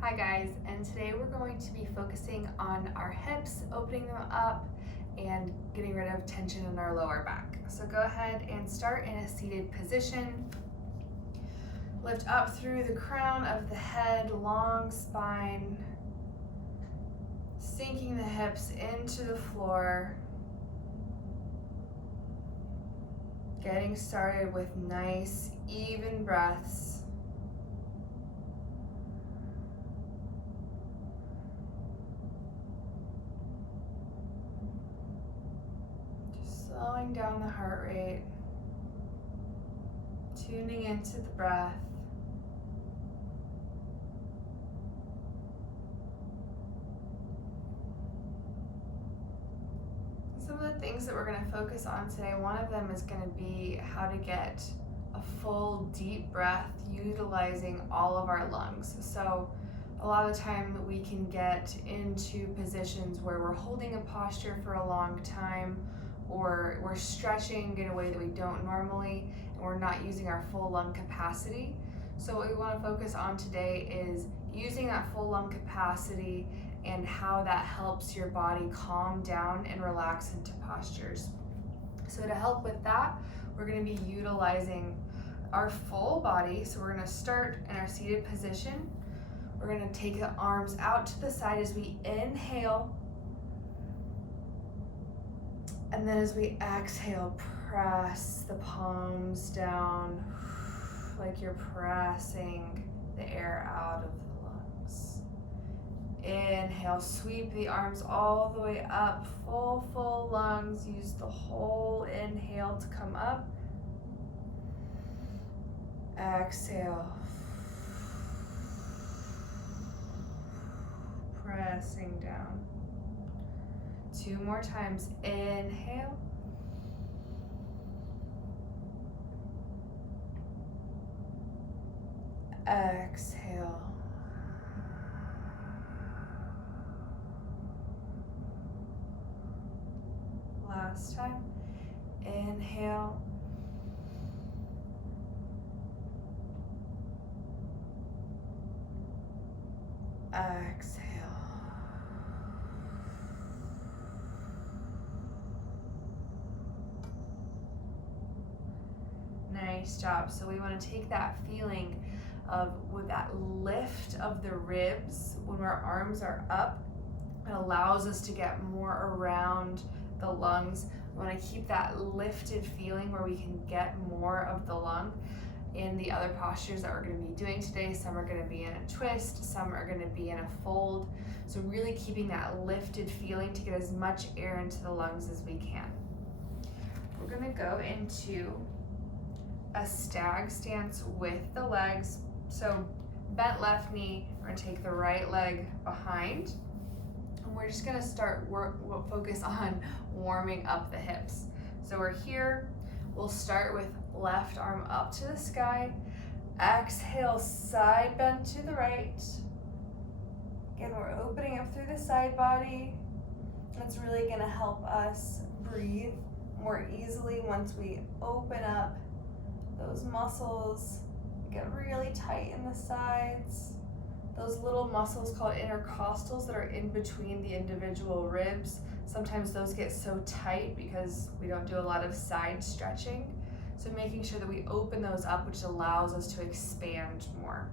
Hi guys, and today we're going to be focusing on our hips, opening them up, and getting rid of tension in our lower back. So go ahead and start in a seated position. Lift up through the crown of the head, long spine, sinking the hips into the floor. Getting started with nice, even breaths. Slowing down the heart rate, tuning into the breath. Some of the things that we're going to focus on today, one of them is going to be how to get a full deep breath utilizing all of our lungs. So a lot of the time we can get into positions where we're holding a posture for a long time, or we're stretching in a way that we don't normally, and we're not using our full lung capacity. So what we want to focus on today is using that full lung capacity and how that helps your body calm down and relax into postures. So to help with that, we're going to be utilizing our full body. So we're going to start in our seated position. We're going to take the arms out to the side as we inhale. And then as we exhale, press the palms down like you're pressing the air out of the lungs. Inhale, sweep the arms all the way up, full lungs. Use the whole inhale to come up. Exhale. Pressing down. 2 more times. Inhale. Exhale. Last time. Inhale. Exhale. Nice job. So we want to take that feeling of with that lift of the ribs when our arms are up. It allows us to get more around the lungs. We want to keep that lifted feeling where we can get more of the lung in the other postures that we're going to be doing today. Some are going to be in a twist, some are going to be in a fold. So really keeping that lifted feeling to get as much air into the lungs as we can. We're going to go into a stag stance with the legs. So bent left knee, we're going to take the right leg behind. And we're just going to focus on warming up the hips. So we're here. We'll start with left arm up to the sky. Exhale, side bend to the right. Again, we're opening up through the side body. That's really going to help us breathe more easily once we open up those muscles. Get really tight in the sides. Those little muscles called intercostals that are in between the individual ribs, sometimes those get so tight because we don't do a lot of side stretching. So making sure that we open those up, which allows us to expand more.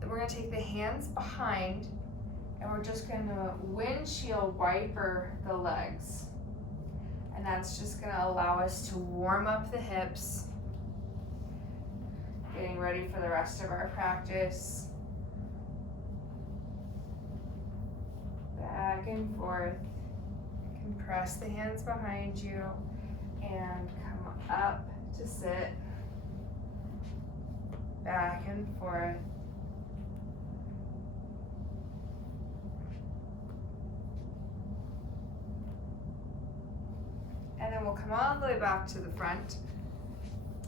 Then we're going to take the hands behind and we're just going to windshield wiper the legs. And that's just going to allow us to warm up the hips, getting ready for the rest of our practice. Back and forth. You can press the hands behind you and come up to sit. Back and forth. And then we'll come all the way back to the front.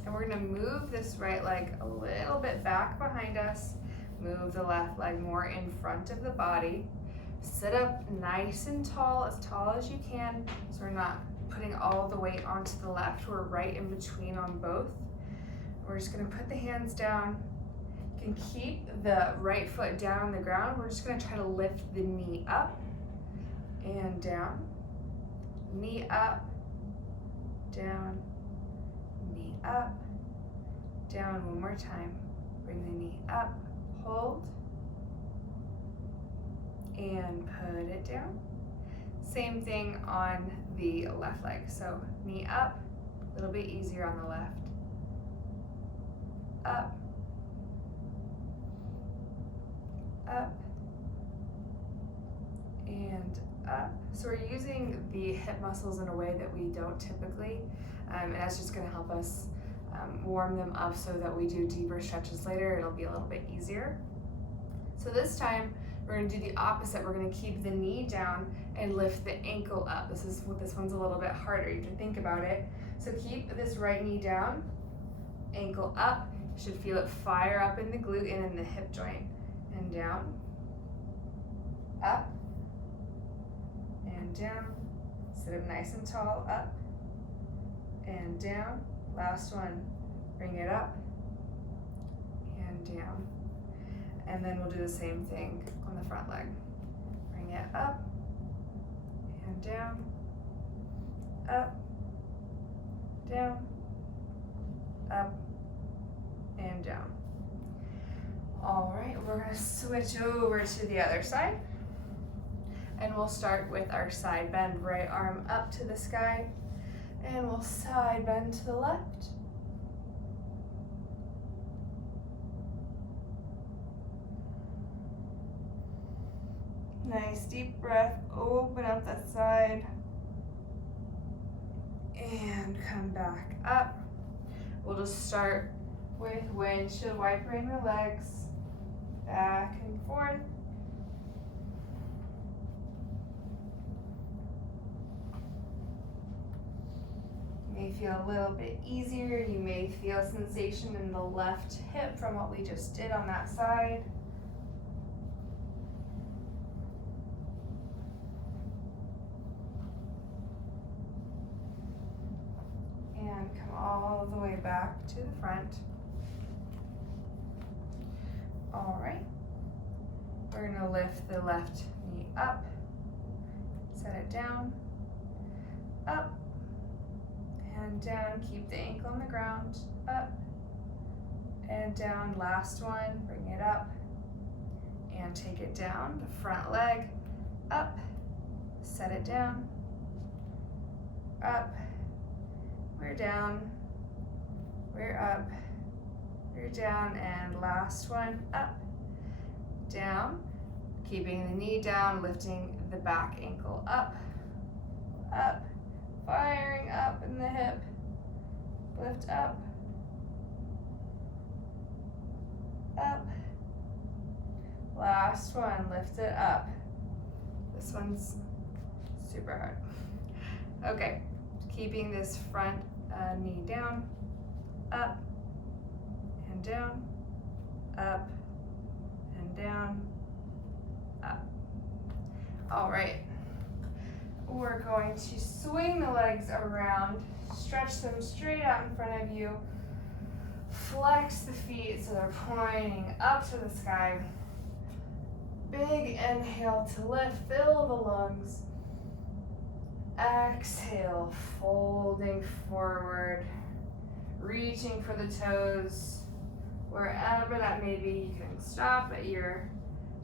And we're going to move this right leg a little bit back behind us. Move the left leg more in front of the body. Sit up nice and tall as you can, so we're not putting all the weight onto the left. We're right in between on both. We're just going to put the hands down. You can keep the right foot down on the ground. We're just gonna try to lift the knee up and down, knee up, down, knee up, down. One more time. Bring the knee up, hold, and put it down. Same thing on the left leg. So knee up, a little bit easier on the left. Up, up, and up. So we're using the hip muscles in a way that we don't typically, and that's just gonna help us warm them up so that we do deeper stretches later. It'll be a little bit easier. So this time we're gonna do the opposite. We're gonna keep the knee down and lift the ankle up. This one's a little bit harder. You have to think about it. So keep this right knee down, ankle up. You should feel it fire up in the glute and in the hip joint. And down, up, and down. Sit up nice and tall, up, and down. Last one, bring it up, and down. And then we'll do the same thing on the front leg. Bring it up, and down, up, down, up, and down. All right, we're gonna switch over to the other side. And we'll start with our side bend, right arm up to the sky. And we'll side bend to the left. Nice deep breath, open up that side. And come back up. We'll just start with windshield wipering the legs, back and forth. May feel a little bit easier. You may feel sensation in the left hip from what we just did on that side. And come all the way back to the front. All right. We're gonna lift the left knee up, set it down, up, and down. Keep the ankle on the ground, up and down. Last one, bring it up and take it down. The front leg up, set it down, up, we're down, we're up, we're down, and last one, up, down. Keeping the knee down, lifting the back ankle up, up, firing up in the hip, lift up, up. Last one, lift it up. This one's super hard. Okay, keeping this front knee down, up and down, up and down, up. All right. We're going to swing the legs around, stretch them straight out in front of you, flex the feet so they're pointing up to the sky. Big inhale to lift, fill the lungs. Exhale, folding forward, reaching for the toes. Wherever that may be, you can stop at your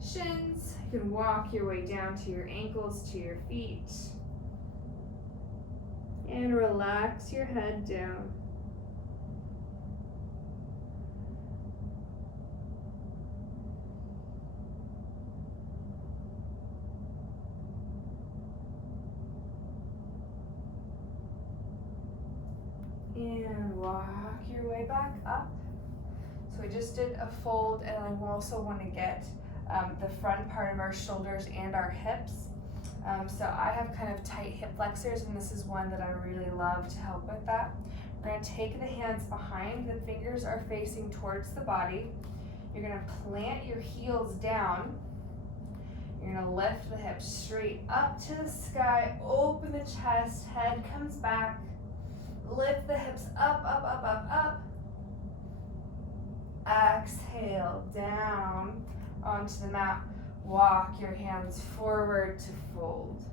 shins. You can walk your way down to your ankles, to your feet. And relax your head down. And walk your way back up. So we just did a fold, and I also want to get the front part of our shoulders and our hips. So I have kind of tight hip flexors, and this is one that I really love to help with that. We're going to take the hands behind, the fingers are facing towards the body. You're going to plant your heels down. You're going to lift the hips straight up to the sky, open the chest, head comes back. Lift the hips up, up, up, up, up. Exhale, down onto the mat. Walk your hands forward to fold.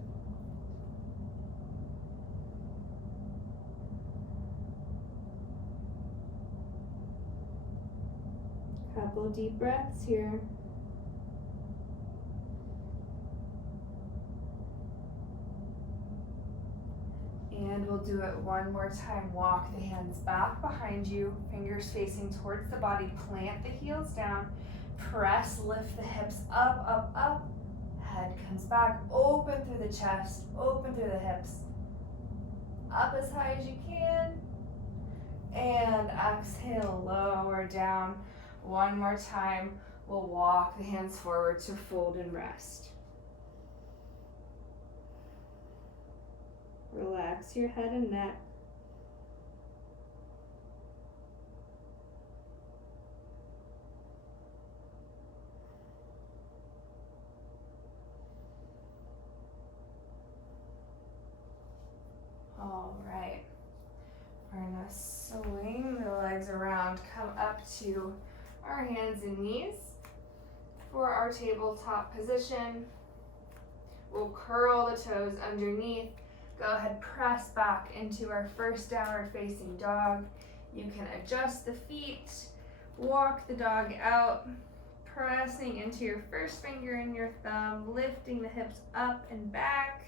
Couple deep breaths here. And we'll do it one more time. Walk the hands back behind you, fingers facing towards the body. Plant the heels down. Press, lift the hips up, up, up. Head comes back. Open through the chest, open through the hips. Up as high as you can. And exhale, lower down. One more time. We'll walk the hands forward to fold and rest. Relax your head and neck. All right. We're gonna swing the legs around, come up to our hands and knees for our tabletop position. We'll curl the toes underneath. Go ahead, press back into our first downward facing dog. You can adjust the feet, walk the dog out, pressing into your first finger and your thumb, lifting the hips up and back.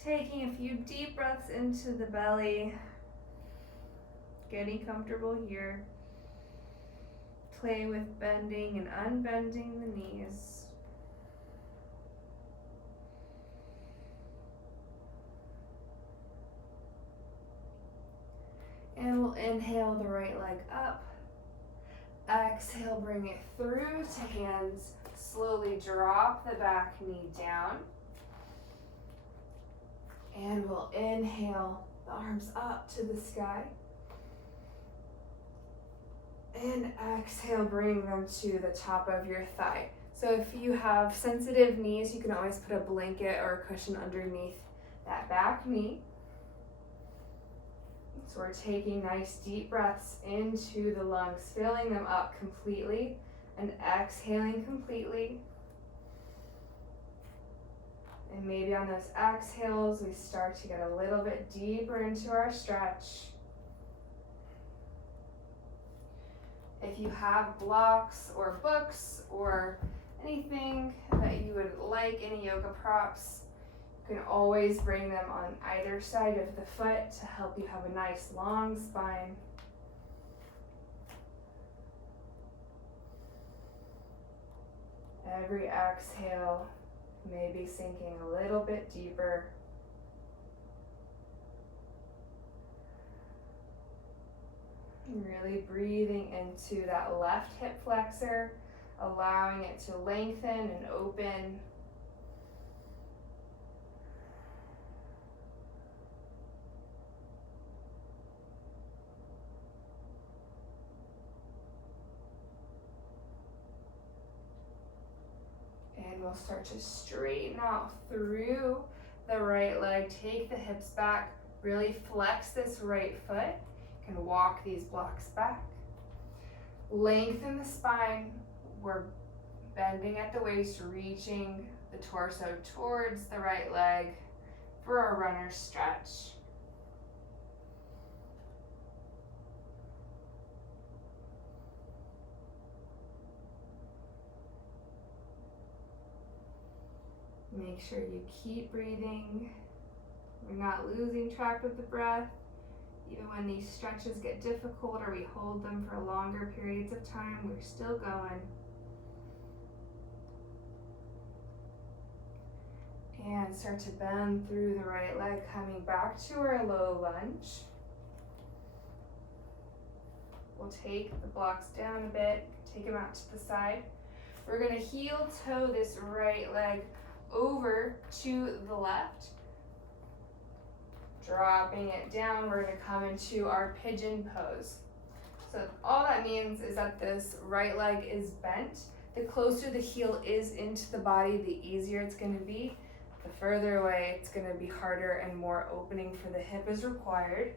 Taking a few deep breaths into the belly, getting comfortable here. Play with bending and unbending the knees. And we'll inhale the right leg up. Exhale, bring it through to hands. Slowly drop the back knee down. And we'll inhale the arms up to the sky. And exhale, bring them to the top of your thigh. So if you have sensitive knees, you can always put a blanket or a cushion underneath that back knee. So we're taking nice deep breaths into the lungs, filling them up completely and exhaling completely. And maybe on those exhales, we start to get a little bit deeper into our stretch. If you have blocks or books or anything that you would like, any yoga props, you can always bring them on either side of the foot to help you have a nice long spine. Every exhale, maybe sinking a little bit deeper. Really breathing into that left hip flexor, allowing it to lengthen and open. And we'll start to straighten out through the right leg. Take the hips back. Really flex this right foot. You can walk these blocks back. Lengthen the spine. We're bending at the waist, reaching the torso towards the right leg for a runner's stretch. Make sure you keep breathing. We're not losing track of the breath. Even when these stretches get difficult or we hold them for longer periods of time, we're still going. And start to bend through the right leg, coming back to our low lunge. We'll take the blocks down a bit, take them out to the side. We're gonna heel toe this right leg over to the left. Dropping it down, we're gonna come into our pigeon pose. So all that means is that this right leg is bent. The closer the heel is into the body, the easier it's gonna be. The further away, it's gonna be harder and more opening for the hip is required.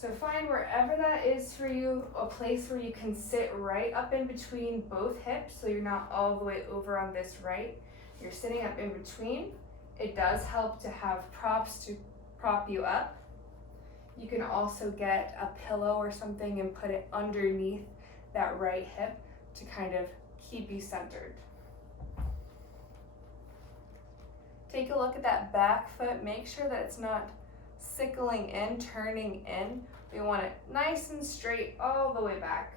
So find wherever that is for you, a place where you can sit right up in between both hips, so you're not all the way over on this right. You're sitting up in between. It does help to have props to prop you up. You can also get a pillow or something and put it underneath that right hip to kind of keep you centered. Take a look at that back foot. Make sure that it's not sickling in, turning in. We want it nice and straight all the way back.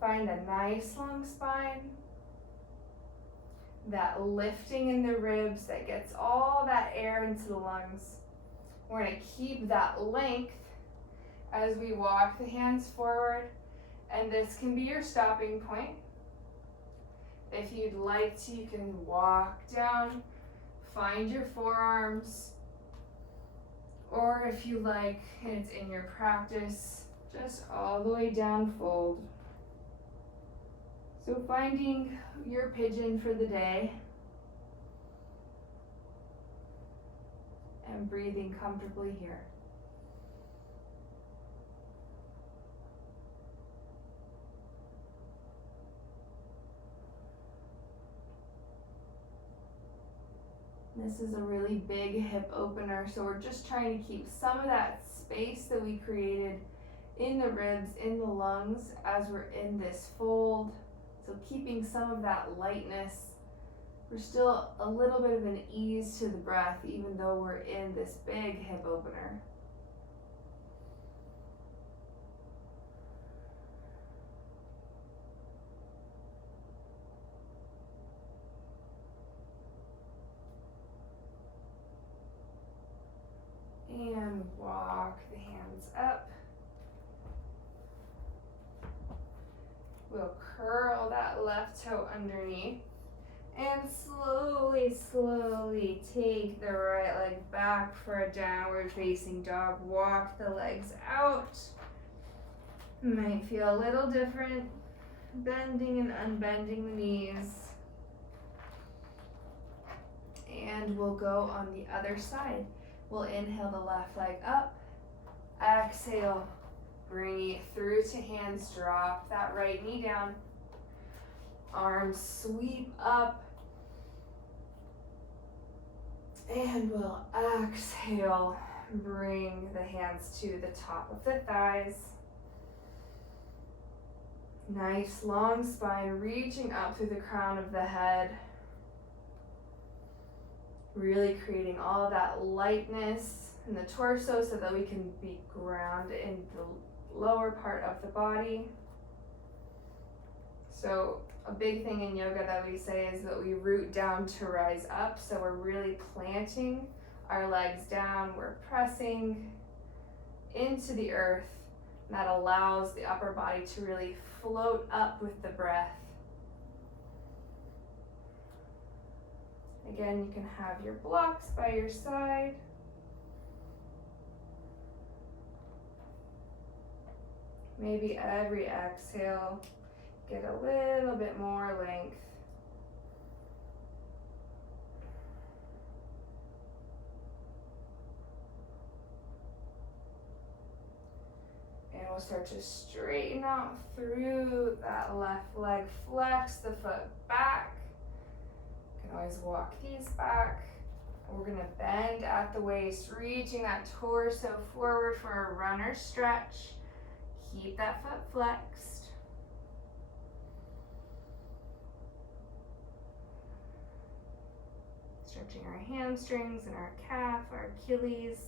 Find a nice long spine. That lifting in the ribs that gets all that air into the lungs. We're going to keep that length as we walk the hands forward, and this can be your stopping point. If you'd like to, you can walk down, find your forearms, or if you like, and it's in your practice, just all the way down, fold. So finding your pigeon for the day and breathing comfortably here. This is a really big hip opener, so we're just trying to keep some of that space that we created in the ribs, in the lungs, as we're in this fold. So keeping some of that lightness. We're still a little bit of an ease to the breath, even though we're in this big hip opener. And walk the hands up. We'll curl that left toe underneath and slowly take the right leg back for a downward facing dog. Walk the legs out. Might feel a little different, bending and unbending the knees. And we'll go on the other side. We'll inhale the left leg up, exhale, bring it through to hands, drop that right knee down, arms sweep up, and we'll exhale, bring the hands to the top of the thighs. Nice long spine, reaching up through the crown of the head. Really creating all of that lightness in the torso so that we can be grounded in the lower part of the body. So a big thing in yoga that we say is that we root down to rise up. So we're really planting our legs down. We're pressing into the earth. And that allows the upper body to really float up with the breath. Again, you can have your blocks by your side. Maybe every exhale, get a little bit more length. And we'll start to straighten out through that left leg. Flex the foot back. You can always walk these back. We're going to bend at the waist, reaching that torso forward for a runner stretch. Keep that foot flexed. Stretching our hamstrings and our calf, our Achilles.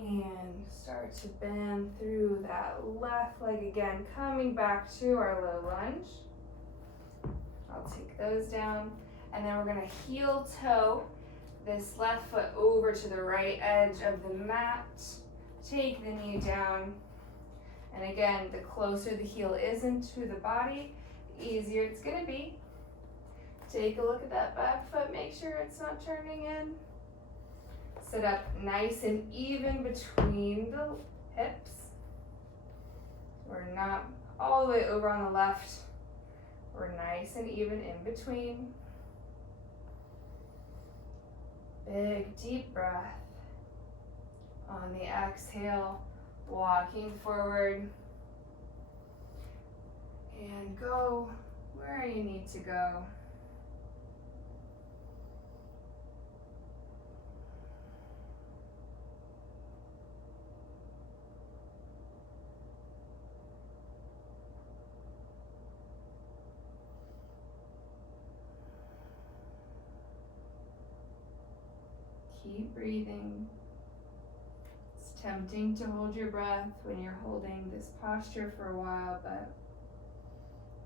And start to bend through that left leg again, coming back to our low lunge. I'll take those down. And then we're going to heel toe this left foot over to the right edge of the mat. Take the knee down. And again, the closer the heel is into the body, the easier it's going to be. Take a look at that back foot. Make sure it's not turning in. Sit up nice and even between the hips. We're not all the way over on the left. We're nice and even in between. Big deep breath. On the exhale, walking forward. And go where you need to go. Keep breathing. It's tempting to hold your breath when you're holding this posture for a while, but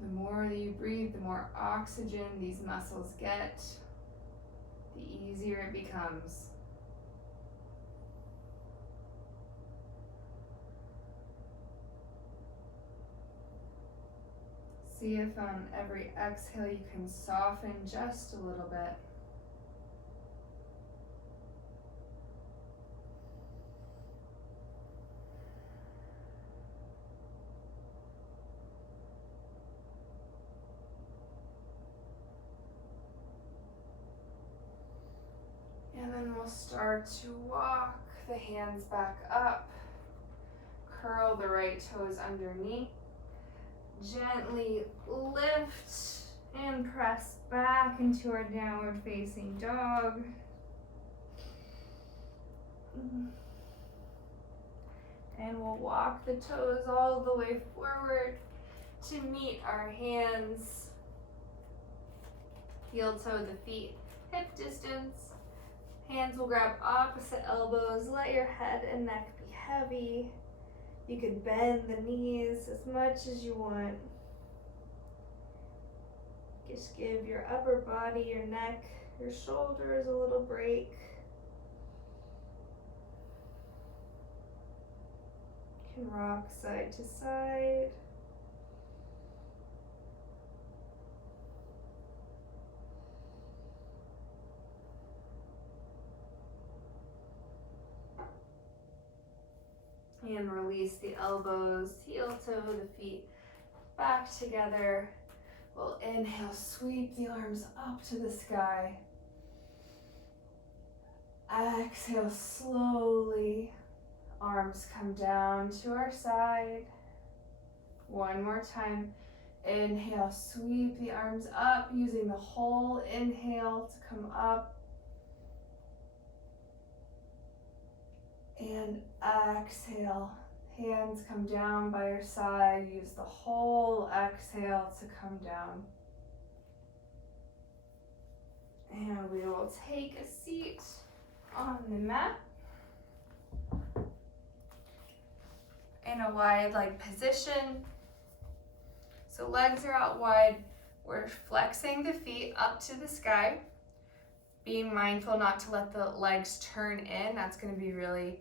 the more that you breathe, the more oxygen these muscles get, the easier it becomes. See if on every exhale you can soften just a little bit. And then we'll start to walk the hands back up. Curl the right toes underneath. Gently lift and press back into our downward facing dog. And we'll walk the toes all the way forward to meet our hands. Heel toe the feet hip distance. Hands will grab opposite elbows. Let your head and neck be heavy. You could bend the knees as much as you want. Just give your upper body, your neck, your shoulders a little break. You can rock side to side. And release the elbows, heel toe the feet back together. We'll inhale, sweep the arms up to the sky. Exhale slowly. Arms come down to our side. One more time. Inhale, sweep the arms up using the whole inhale to come up. And exhale, hands come down by your side. Use the whole exhale to come down. And we will take a seat on the mat in a wide leg position. So legs are out wide. We're flexing the feet up to the sky. Being mindful not to let the legs turn in. That's going to be really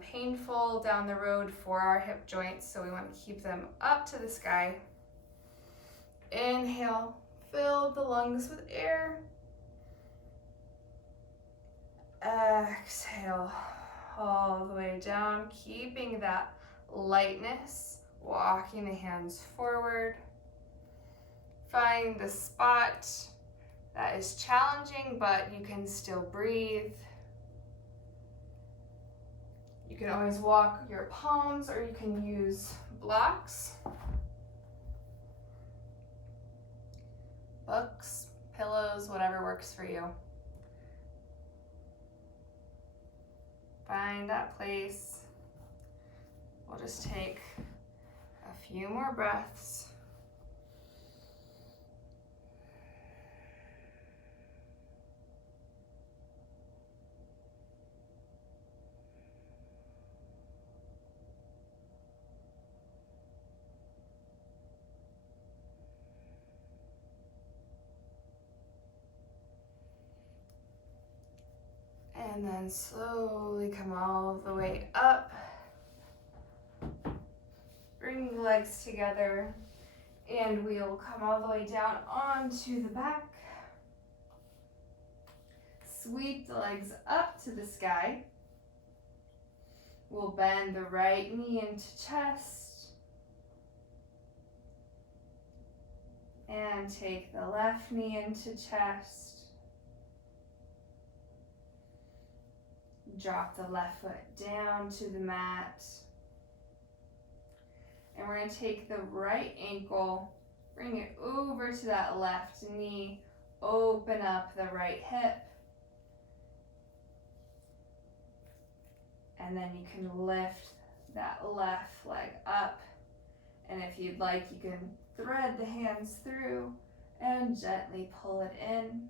painful down the road for our hip joints, so we want to keep them up to the sky. Inhale, fill the lungs with air. Exhale, all the way down, keeping that lightness, walking the hands forward. Find the spot that is challenging, but you can still breathe. You can always walk your palms, or you can use blocks, books, pillows, whatever works for you. Find that place. We'll just take a few more breaths. And then slowly come all the way up. Bring the legs together, and we'll come all the way down onto the back. sweep the legs up to the sky. We'll bend the right knee into chest. And take the left knee into chest. Drop the left foot down to the mat. And we're going to take the right ankle, bring it over to that left knee, open up the right hip. And then you can lift that left leg up. And if you'd like, you can thread the hands through and gently pull it in.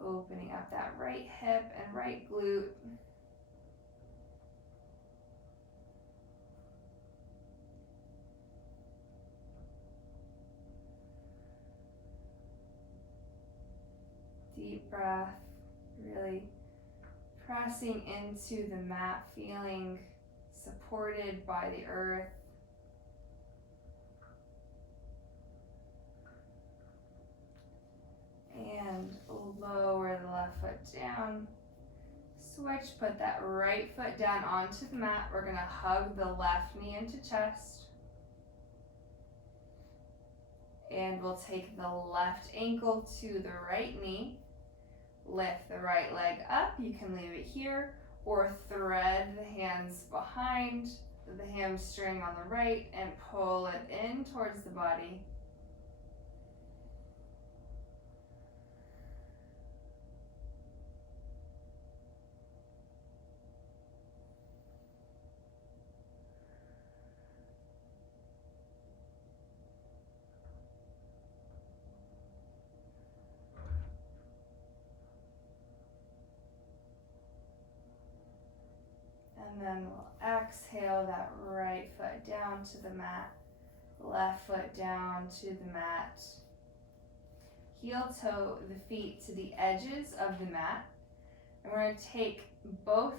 Opening up that right hip and right glute. Deep breath, really pressing into the mat, feeling supported by the earth. And lower the left foot down. Switch, put that right foot down onto the mat. We're gonna hug the left knee into chest. And we'll take the left ankle to the right knee. Lift the right leg up. You can leave it here or thread the hands behind the hamstring on the right and pull it in towards the body. And then we'll exhale that right foot down to the mat, left foot down to the mat. Heel toe the feet to the edges of the mat. And we're going to take both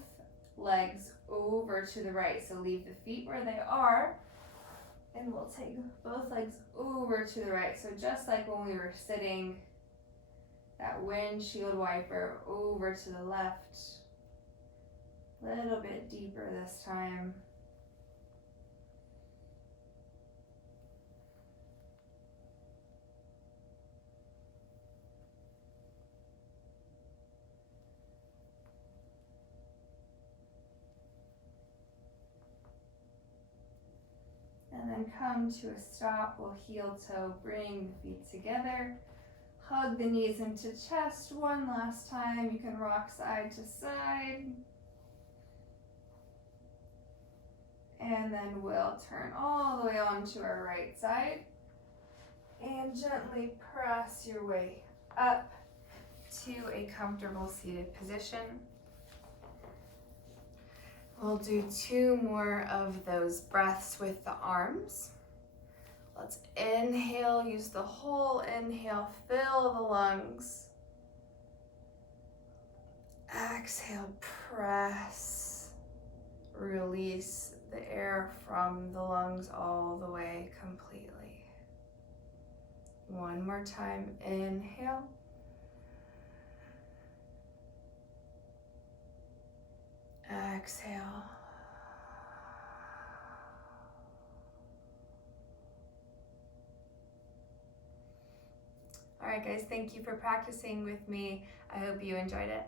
legs over to the right. So leave the feet where they are. And we'll take both legs over to the right. So just like when we were sitting, that windshield wiper over to the left. A little bit deeper this time. And then come to a stop. We'll heel toe, bring the feet together. Hug the knees into chest one last time. You can rock side to side. And then we'll turn all the way onto our right side. And gently press your way up to a comfortable seated position. We'll do 2 more of those breaths with the arms. Let's inhale, use the whole inhale, fill the lungs. Exhale, press, release the air from the lungs all the way completely. One more time, inhale. Exhale. All right, guys, thank you for practicing with me. I hope you enjoyed it.